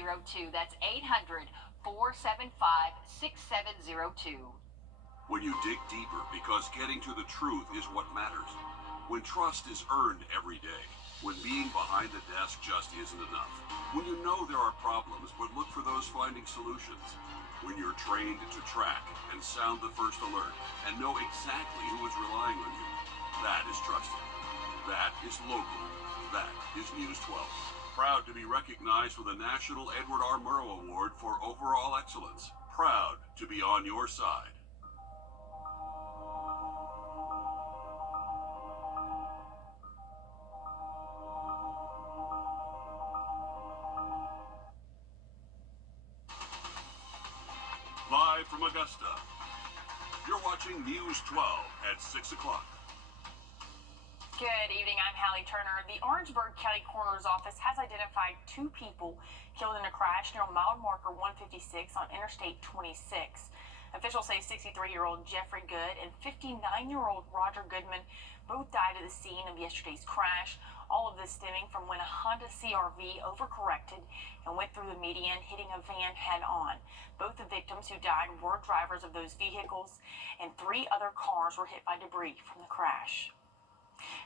6702. That's 800-475-6702. When you dig deeper, because getting to the truth is what matters. When trust is earned every day. When being behind the desk just isn't enough. When you know there are problems, but look for those finding solutions. When you're trained to track and sound the first alert and know exactly who is relying on you. That is trusted. That is local. That is News 12. Proud to be recognized with a National Edward R. Murrow Award for overall excellence. Proud to be on your side. Live from Augusta, you're watching News 12 at 6 o'clock. Good evening, I'm Hallie Turner. The Orangeburg County Coroner's Office has identified 2 people killed in a crash near mile marker 156 on Interstate 26. Officials say 63-year-old Jeffrey Good and 59-year-old Roger Goodman both died at the scene of yesterday's crash. All of this stemming from when a Honda CRV overcorrected and went through the median, hitting a van head-on. Both the victims who died were drivers of those vehicles, and 3 other cars were hit by debris from the crash.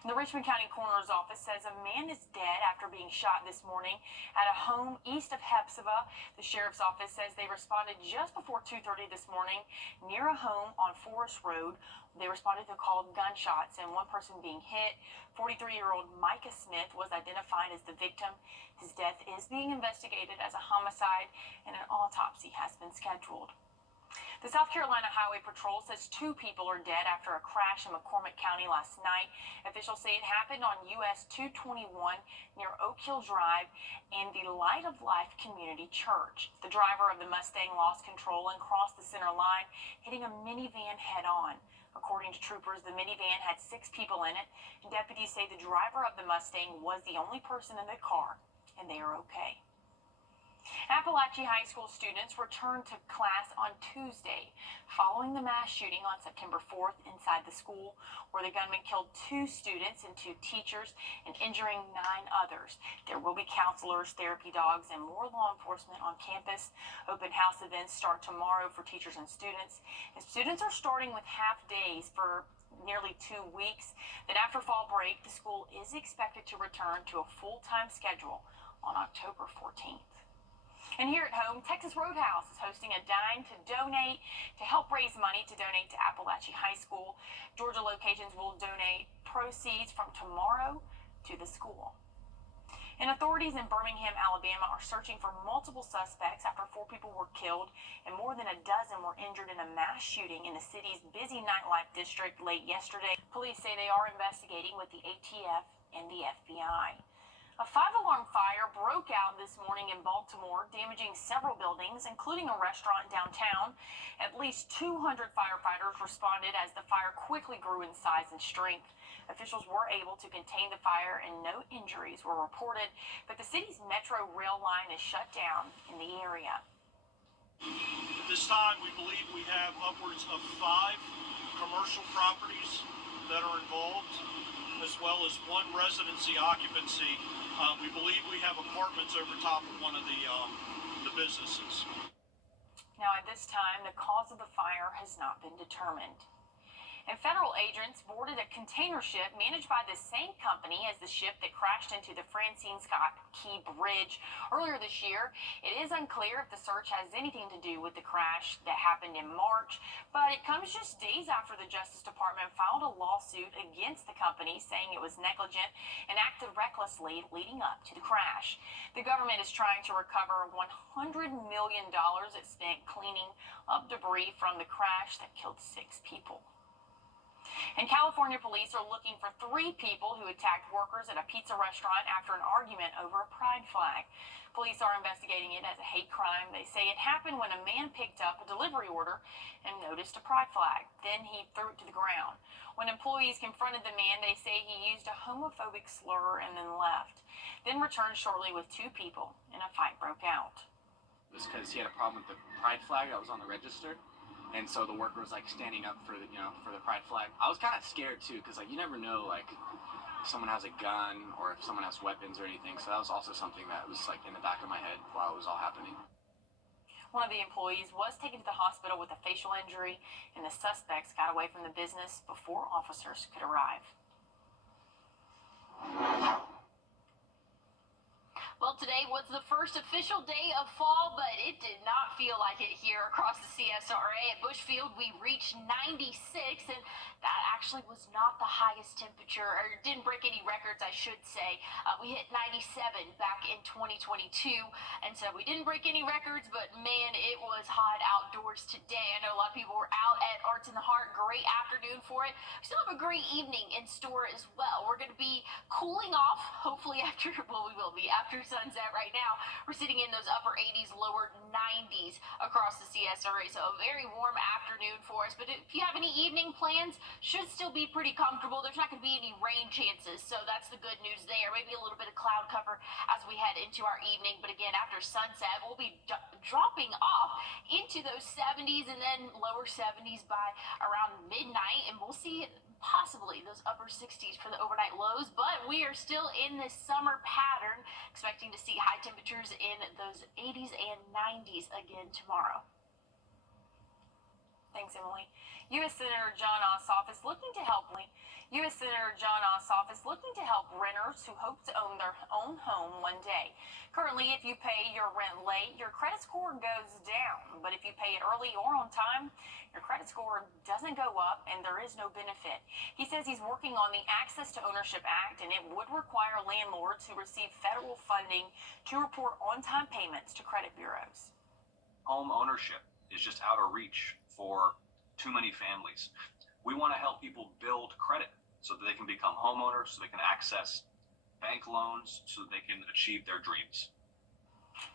And the Richmond County Coroner's Office says a man is dead after being shot this morning at a home east of Hepzibah. The Sheriff's Office says they responded just before 2:30 this morning near a home on Forest Road. They responded to a call of gunshots and one person being hit. 43-year-old Micah Smith was identified as the victim. His death is being investigated as a homicide, and an autopsy has been scheduled. The South Carolina Highway Patrol says 2 people are dead after a crash in McCormick County last night. Officials say it happened on US 221 near Oak Hill Drive and the Light of Life Community Church. The driver of the Mustang lost control and crossed the center line, hitting a minivan head-on. According to troopers, the minivan had 6 people in it, and deputies say the driver of the Mustang was the only person in the car, and they are okay. Appalachia High School students returned to class on Tuesday following the mass shooting on September 4th inside the school, where the gunman killed 2 students and 2 teachers and injuring 9 others. There will be counselors, therapy dogs, and more law enforcement on campus. Open house events start tomorrow for teachers and students are starting with half days for nearly 2 weeks. Then after fall break, the school is expected to return to a full-time schedule on October 14th. And here at home, Texas Roadhouse is hosting a Dine to Donate to help raise money to donate to Appalachia High School. Georgia locations will donate proceeds from tomorrow to the school. And authorities in Birmingham, Alabama are searching for multiple suspects after 4 people were killed and more than a dozen were injured in a mass shooting in the city's busy nightlife district late yesterday. Police say they are investigating with the ATF and the FBI. A 5-alarm fire broke out this morning in Baltimore, damaging several buildings, including a restaurant downtown. At least 200 firefighters responded as the fire quickly grew in size and strength. Officials were able to contain the fire and no injuries were reported, but the city's metro rail line is shut down in the area. At this time, we believe we have upwards of 5 commercial properties that are involved, as well as 1 residency occupancy. We believe we have apartments over top of one of the businesses. Now, at this time, the cause of the fire has not been determined. And federal agents boarded a container ship managed by the same company as the ship that crashed into the Francine Scott Key Bridge earlier this year. It is unclear if the search has anything to do with the crash that happened in March, but it comes just days after the Justice Department filed a lawsuit against the company saying it was negligent and acted recklessly leading up to the crash. The government is trying to recover $100 million it spent cleaning up debris from the crash that killed 6 people. And California police are looking for 3 people who attacked workers at a pizza restaurant after an argument over a pride flag. Police are investigating it as a hate crime. They say it happened when a man picked up a delivery order and noticed a pride flag. Then he threw it to the ground. When employees confronted the man, they say he used a homophobic slur and then left. Then returned shortly with 2 people and a fight broke out. It was because he had a problem with the pride flag that was on the register. And so the worker was like standing up for the, for the pride flag. I was kind of scared too, because like you never know like if someone has a gun or if someone has weapons or anything. So that was also something that was like in the back of my head while it was all happening. One of the employees was taken to the hospital with a facial injury, and the suspects got away from the business before officers could arrive. Well, today was the first official day of fall, but it did not feel like it here across the CSRA. At Bushfield, we reached 96, and that actually was not the highest temperature, or didn't break any records, I should say. We hit 97 back in 2022, and so we didn't break any records, but man, it was hot outdoors today. I know a lot of people were out at Arts in the Heart. Great afternoon for it. We still have a great evening in store as well. We're going to be cooling off, hopefully after, well, we will be after sunset right now. We're sitting in those upper 80s, lower 90s across the CSRA, so a very warm afternoon for us. But if you have any evening plans, should still be pretty comfortable. There's not going to be any rain chances, so that's the good news there. Maybe a little bit of cloud cover as we head into our evening, but again, after sunset, we'll be dropping off into those 70s and then lower 70s by around midnight, and we'll see possibly those upper 60s for the overnight lows, but we are still in this summer pattern, expecting to see high temperatures in those 80s and 90s again tomorrow. Thanks, Emily. U.S. Senator John Ossoff is looking to help renters who hope to own their own home one day. Currently, if you pay your rent late, your credit score goes down. But if you pay it early or on time, your credit score doesn't go up and there is no benefit. He says he's working on the Access to Ownership Act, and it would require landlords who receive federal funding to report on-time payments to credit bureaus. Home ownership is just out of reach for too many families. We want to help people build credit so that they can become homeowners, so they can access bank loans, so that they can achieve their dreams.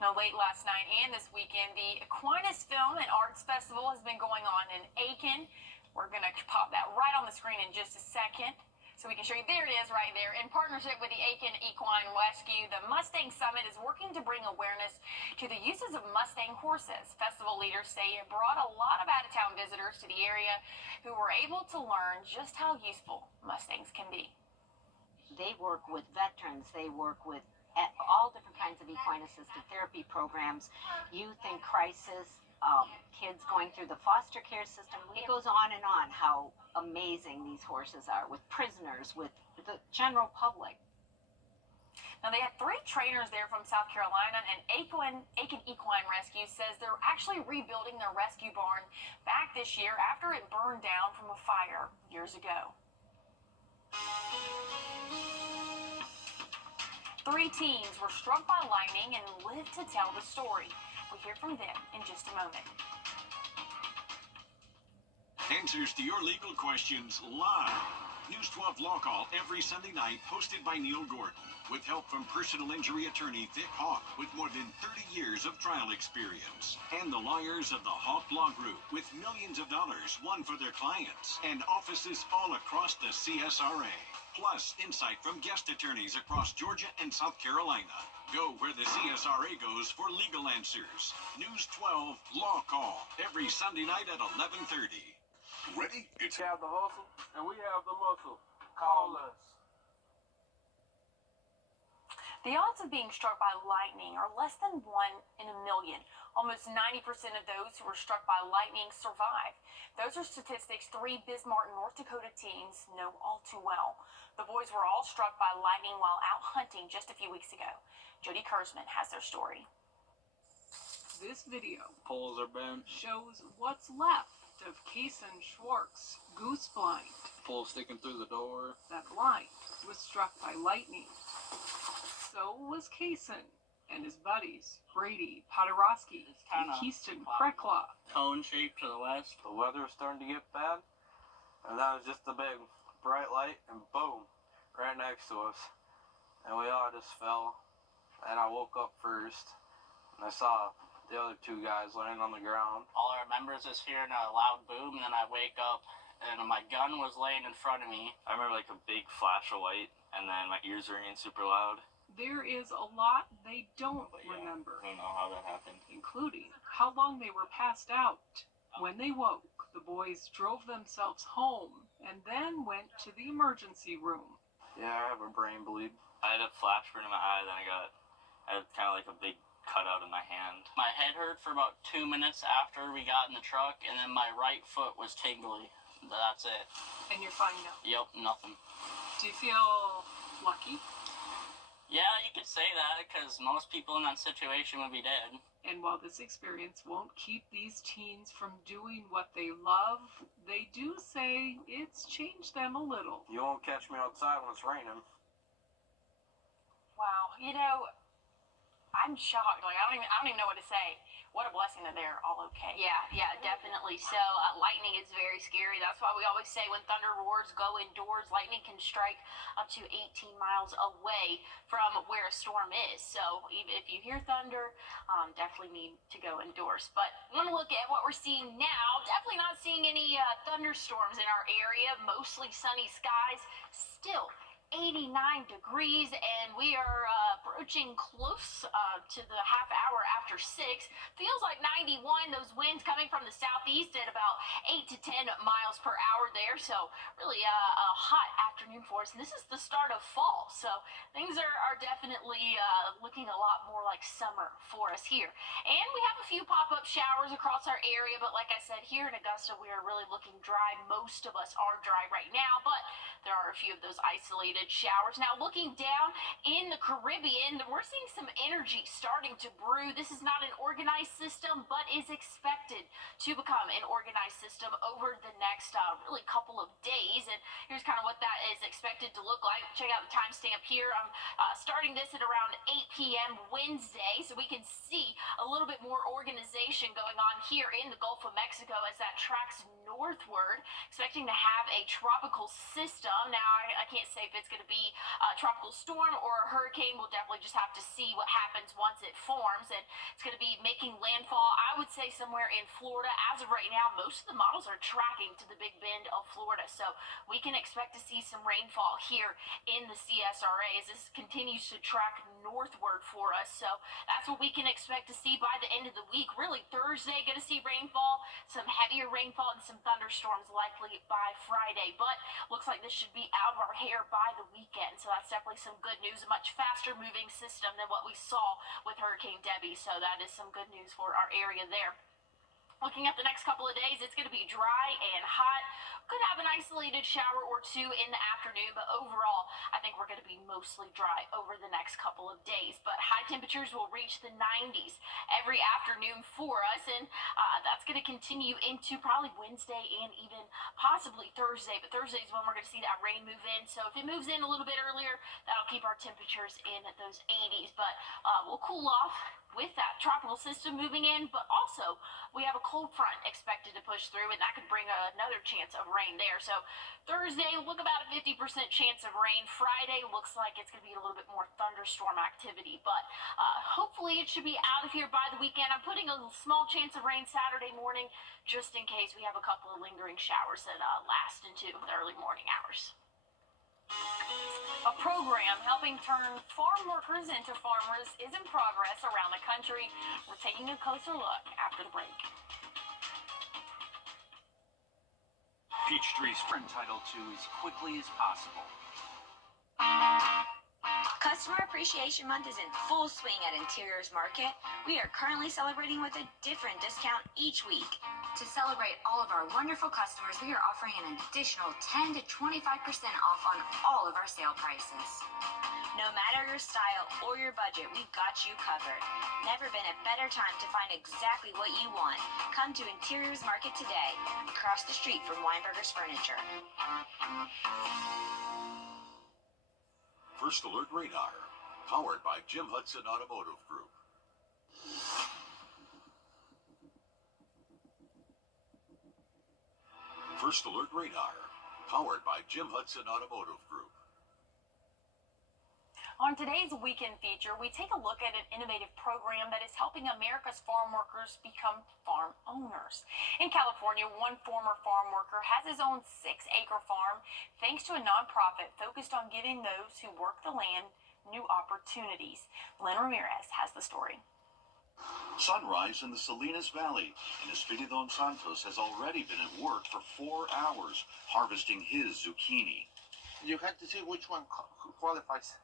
Now, late last night and this weekend, the Aquinas Film and Arts Festival has been going on in Aiken. We're going to pop that right on the screen in just a second, so we can show you. There it is right there. In partnership with the Aiken Equine Rescue, the Mustang Summit is working to bring awareness to the uses of Mustang horses. Festival leaders say it brought a lot of out-of-town visitors to the area who were able to learn just how useful Mustangs can be. They work with veterans. They work with all different kinds of equine-assisted therapy programs, youth in crisis, kids going through the foster care system. It goes on and on how amazing these horses are with prisoners, with the general public. Now, they had 3 trainers there from South Carolina, and Aiken Equine Rescue says they're actually rebuilding their rescue barn back this year after it burned down from a fire years ago. 3 teens were struck by lightning and live to tell the story. We'll hear from them in just a moment. Answers to your legal questions live. News 12 Law Call every Sunday night, hosted by Neil Gordon, with help from personal injury attorney Vic Hawk, with more than 30 years of trial experience, and the lawyers of the Hawk Law Group, with millions of dollars won for their clients, and offices all across the CSRA. Plus, insight from guest attorneys across Georgia and South Carolina. Go where the CSRA goes for legal answers. News 12 Law Call every Sunday night at 11:30. Ready? It's We have the hustle and we have the muscle. Call us. The odds of being struck by lightning are less than 1 in a million. Almost 90% of those who were struck by lightning survive. Those are statistics 3 Bismarck, North Dakota teens know all too well. The boys were all struck by lightning while out hunting just a few weeks ago. Jody Kurzman has their story. This video Poles are bent. shows what's left of Kason Schwartz, goose blind. Pole sticking through the door. That blind was struck by lightning. So was Kason and his buddies, Brady Podorowski and Keaston Kreklaw. Cone shape to the west. The weather was starting to get bad, and that was just a big bright light, and boom, right next to us. And we all just fell, and I woke up first, and I saw the other 2 guys laying on the ground. All I remember is just hearing a loud boom, and then I wake up, and my gun was laying in front of me. I remember like a big flash of light, and then my ears ringing super loud. There is a lot they don't remember, I don't know how that happened. including how long they were passed out. When they woke, the boys drove themselves home and then went to the emergency room. Yeah, I have a brain bleed. I had a flash burn in my eye, then I had kind of like a big cutout in my hand. My head hurt for about 2 minutes after we got in the truck, and then my right foot was tingly. That's it. And you're fine now. Yep, nothing. Do you feel lucky? Yeah, you could say that, because most people in that situation would be dead. And while this experience won't keep these teens from doing what they love, they do say it's changed them a little. You won't catch me outside when it's raining. Wow, you know, I'm shocked. Like I don't even know what to say. What a blessing that they're all okay. Yeah, definitely. So lightning is very scary. That's why we always say when thunder roars, go indoors. Lightning can strike up to 18 miles away from where a storm is. So even if you hear thunder, definitely need to go indoors. But I want to look at what we're seeing now. Definitely not seeing any thunderstorms in our area. Mostly sunny skies. Still 89 degrees, and we are approaching close to the half hour after 6. Feels like 91. Those winds coming from the southeast at about 8 to 10 miles per hour there. So really a hot afternoon for us. And this is the start of fall. So things are definitely looking a lot more like summer for us here. And we have a few pop-up showers across our area. But like I said, here in Augusta, we are really looking dry. Most of us are dry right now, but there are a few of those isolated showers. Now looking down in the Caribbean, we're seeing some energy starting to brew. This is not an organized system, but is expected to become an organized system over the next really couple of days. And here's kind of what that is expected to look like. Check out the timestamp here. I'm starting this at around 8 p.m. Wednesday, so we can see a little bit more organization going on here in the Gulf of Mexico as that tracks northward, expecting to have a tropical system. Now, I can't say if it's going to be a tropical storm or a hurricane. We'll definitely just have to see what happens once it forms, and it's going to be making landfall, I would say, somewhere in Florida. As of right now, most of the models are tracking to the Big Bend of Florida, so we can expect to see some rainfall here in the CSRA as this continues to track northward for us. So that's what we can expect to see by the end of the week. Really, Thursday, going to see rainfall, some heavier rainfall, and some thunderstorms likely by Friday. But looks like this should be out of our hair by the weekend. So that's definitely some good news. A much faster moving system than what we saw with Hurricane Debbie. So that is some good news for our area there. Looking at the next couple of days, it's going to be dry and hot. Could have an isolated shower or two in the afternoon, but overall, I think we're going to be mostly dry over the next couple of days. But high temperatures will reach the 90s every afternoon for us, and that's going to continue into probably Wednesday and even possibly Thursday. But Thursday is when we're going to see that rain move in. So if it moves in a little bit earlier, that'll keep our temperatures in those 80s. But we'll cool off with that tropical system moving in, but also we have a cold front expected to push through, and that could bring another chance of rain there. So Thursday, look about a 50% chance of rain. Friday looks like it's going to be a little bit more thunderstorm activity, but hopefully it should be out of here by the weekend. I'm putting a small chance of rain Saturday morning just in case we have a couple of lingering showers that last into the early morning hours. A program helping turn farm workers into farmers is in progress around the country. We're taking a closer look after the break. Peachtree's entitled to as quickly as possible. Customer Appreciation Month is in full swing at Interiors Market. We are currently celebrating with a different discount each week. To celebrate all of our wonderful customers, we are offering an additional 10 to 25% off on all of our sale prices. No matter your style or your budget, we've got you covered. Never been a better time to find exactly what you want. Come to Interiors Market today, across the street from Weinberger's Furniture. First Alert Radar, powered by Jim Hudson Automotive Group. First Alert Radar, powered by Jim Hudson Automotive Group. On today's weekend feature, we take a look at an innovative program that is helping America's farm workers become farm owners. In California, one former farm worker has his own 6-acre farm thanks to a nonprofit focused on giving those who work the land new opportunities. Len Ramirez has the story. Sunrise in the Salinas Valley, and Espiriton Santos has already been at work for 4 hours harvesting his zucchini. You have to see which one qualifies.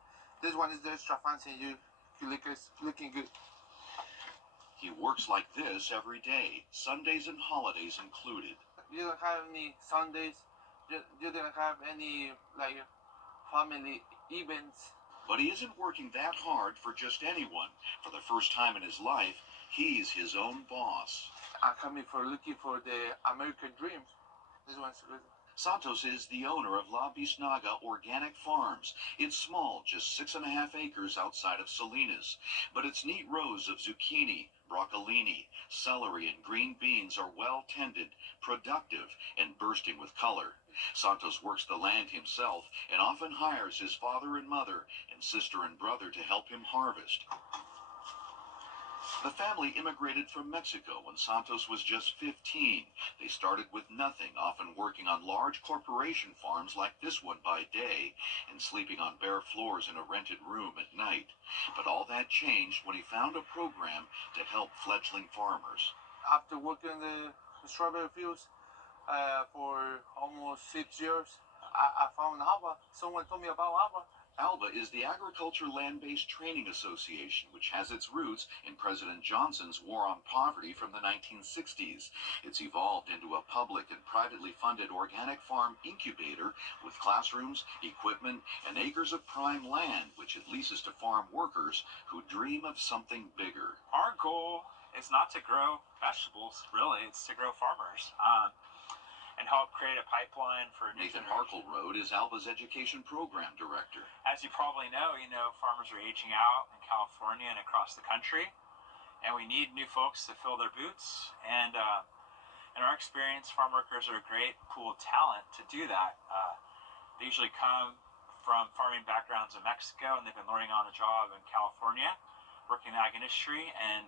This one is the extra fancy. You look, it's looking good. He works like this every day, Sundays and holidays included. You don't have any Sundays. You don't have any like family events. But he isn't working that hard for just anyone. For the first time in his life, he's his own boss. I'm coming for looking for the American dream. This one's good. Santos is the owner of La Bisnaga Organic Farms. It's small, just 6.5 acres outside of Salinas. But its neat rows of zucchini, broccolini, celery, and green beans are well tended, productive, and bursting with color. Santos works the land himself and often hires his father and mother and sister and brother to help him harvest. The family immigrated from Mexico when Santos was just 15. They started with nothing, often working on large corporation farms like this one by day and sleeping on bare floors in a rented room at night. But all that changed when he found a program to help fledgling farmers. After working the strawberry fields for almost 6 years, I found ALBA. Someone told me about ALBA. ALBA is the Agriculture Land-Based Training Association, which has its roots in President Johnson's War on Poverty from the 1960s. It's evolved into a public and privately funded organic farm incubator with classrooms, equipment, and acres of prime land, which it leases to farm workers who dream of something bigger. Our goal is not to grow vegetables, really. It's to grow farmers. And help create a pipeline for Nathan Harkleroad is ALBA's education program director. As you probably know, farmers are aging out in California and across the country, and we need new folks to fill their boots. And in our experience, farm workers are a great pool of talent to do that. They usually come from farming backgrounds in Mexico, and they've been learning on the job in California, working in the ag industry, and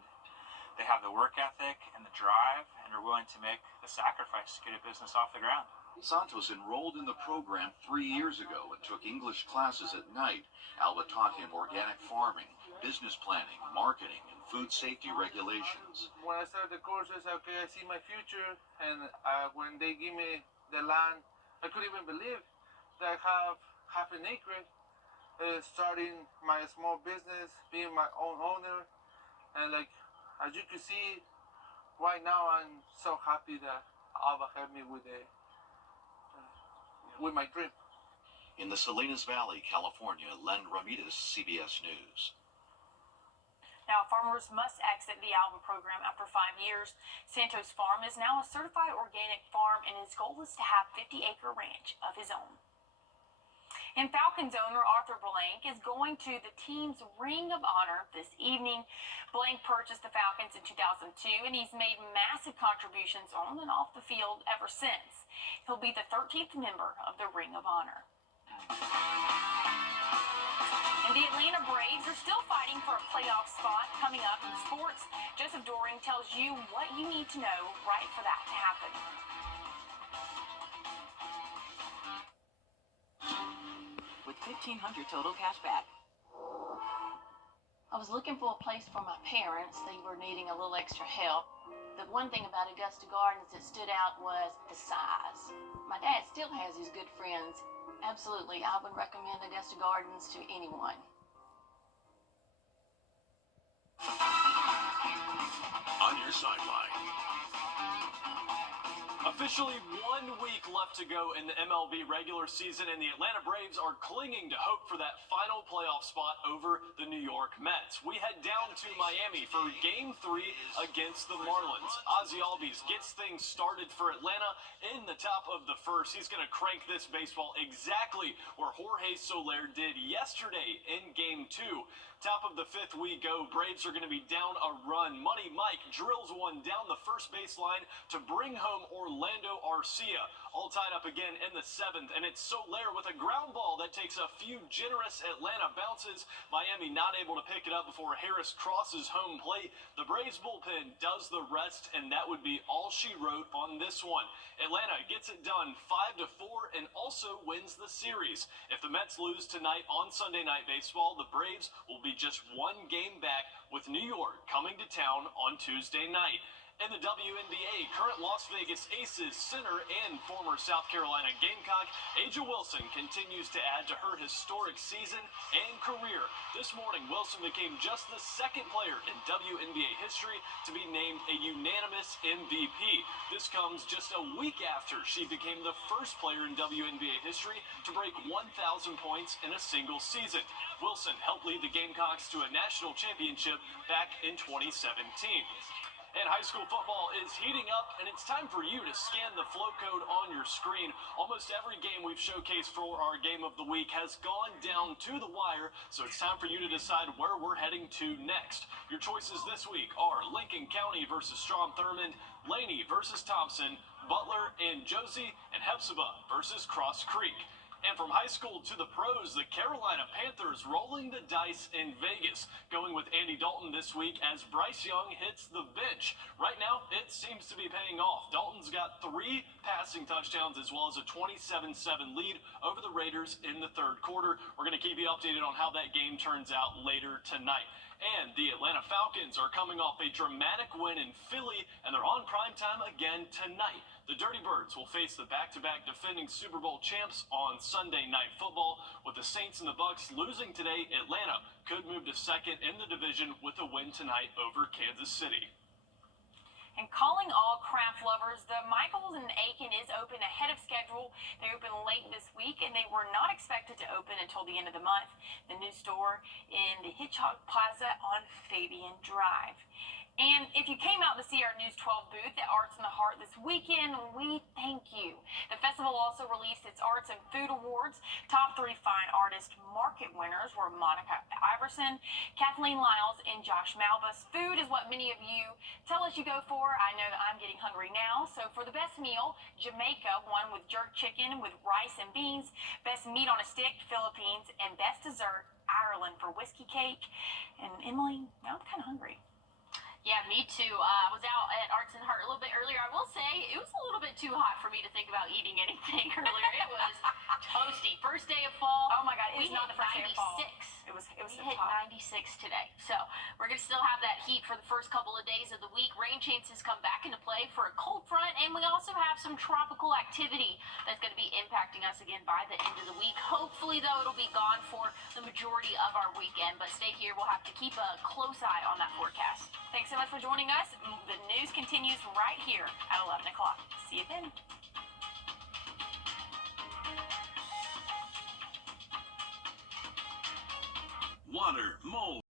they have the work ethic and the drive and are willing to make the sacrifice to get a business off the ground. Santos enrolled in the program 3 years ago and took English classes at night. ALBA taught him organic farming, business planning, marketing, and food safety regulations. When I started the courses, okay, I see my future, and when they give me the land, I couldn't even believe that I have half an acre, starting my small business, being my own owner, and like, as you can see, right now I'm so happy that ALBA helped me with my dream. In the Salinas Valley, California, Len Ramirez, CBS News. Now, farmers must exit the ALBA program after 5 years. Santos Farm is now a certified organic farm, and his goal is to have a 50-acre ranch of his own. And Falcons owner Arthur Blank is going to the team's Ring of Honor this evening. Blank purchased the Falcons in 2002, and he's made massive contributions on and off the field ever since. He'll be the 13th member of the Ring of Honor. And the Atlanta Braves are still fighting for a playoff spot coming up in sports. Joseph Doring tells you what you need to know right for that to happen. With $1,500 total cash back. I was looking for a place for my parents. They were needing a little extra help. The one thing about Augusta Gardens that stood out was the size. My dad still has his good friends. Absolutely, I would recommend Augusta Gardens to anyone. On your sideline. Officially 1 week left to go in the MLB regular season, and the Atlanta Braves are clinging to hope for that final playoff spot over the New York Mets. We head down to Miami for Game 3 against the Marlins. Ozzie Albies gets things started for Atlanta in the top of the first. He's going to crank this baseball exactly where Jorge Soler did yesterday in Game 2. Top of the fifth we go. Braves are going to be down a run. Money Mike drills one down the first baseline to bring home Orlando Arcia. All tied up again in the seventh, and it's Soler with a ground ball that takes a few generous Atlanta bounces. Miami not able to pick it up before Harris crosses home plate. The Braves bullpen does the rest, and that would be all she wrote on this one. Atlanta gets it done 5-4 and also wins the series. If the Mets lose tonight on Sunday Night Baseball, the Braves will be just 1 game back with New York coming to town on Tuesday night. In the WNBA, current Las Vegas Aces center and former South Carolina Gamecock A'ja Wilson continues to add to her historic season and career. This morning, Wilson became just the second player in WNBA history to be named a unanimous MVP. This comes just a week after she became the first player in WNBA history to break 1,000 points in a single season. Wilson helped lead the Gamecocks to a national championship back in 2017. And high school football is heating up, and it's time for you to scan the flow code on your screen. Almost every game we've showcased for our game of the week has gone down to the wire, so it's time for you to decide where we're heading to next. Your choices this week are Lincoln County versus Strom-Thurmond, Laney versus Thompson, Butler and Josie, and Hephzibah versus Cross Creek. And from high school to the pros, the Carolina Panthers rolling the dice in Vegas, going with Andy Dalton this week as Bryce Young hits the bench. Right now, it seems to be paying off. Dalton's got 3 passing touchdowns as well as a 27-7 lead over the Raiders in the third quarter. We're going to keep you updated on how that game turns out later tonight. And the Atlanta Falcons are coming off a dramatic win in Philly, and they're on primetime again tonight. The Dirty Birds will face the back-to-back defending Super Bowl champs on Sunday Night Football. With the Saints and the Bucks losing today, Atlanta could move to second in the division with a win tonight over Kansas City. And calling all craft lovers, the Michaels in Aiken is open ahead of schedule. They opened late this week, and they were not expected to open until the end of the month. The new store in the Hitchcock Plaza on Fabian Drive. And if you came out to see our News 12 booth at Arts in the Heart this weekend, we thank you. The festival also released its Arts and Food Awards. Top 3 Fine Artist Market winners were Monica Iverson, Kathleen Lyles, and Josh Malbus. Food is what many of you tell us you go for. I know that I'm getting hungry now. So for the best meal, Jamaica won with jerk chicken with rice and beans. Best meat on a stick, Philippines. And best dessert, Ireland for whiskey cake. And Emily, now I'm kind of hungry. Yeah, me too. I was out at Arts and Heart a little bit earlier. I will say it was a little bit too hot for me to think about eating anything earlier. It was toasty. First day of fall. Oh my God, it's not the first day of fall. It was We so hit hot. 96 today. So we're going to still have that heat for the first couple of days of the week. Rain chances come back into play for a cold front, and we also have some tropical activity that's going to be impacting us again by the end of the week. Hopefully, though, it'll be gone for the majority of our weekend, but stay here. We'll have to keep a close eye on that forecast. Thanks so much for joining us. The news continues right here at 11 o'clock. See you then. Water, mold.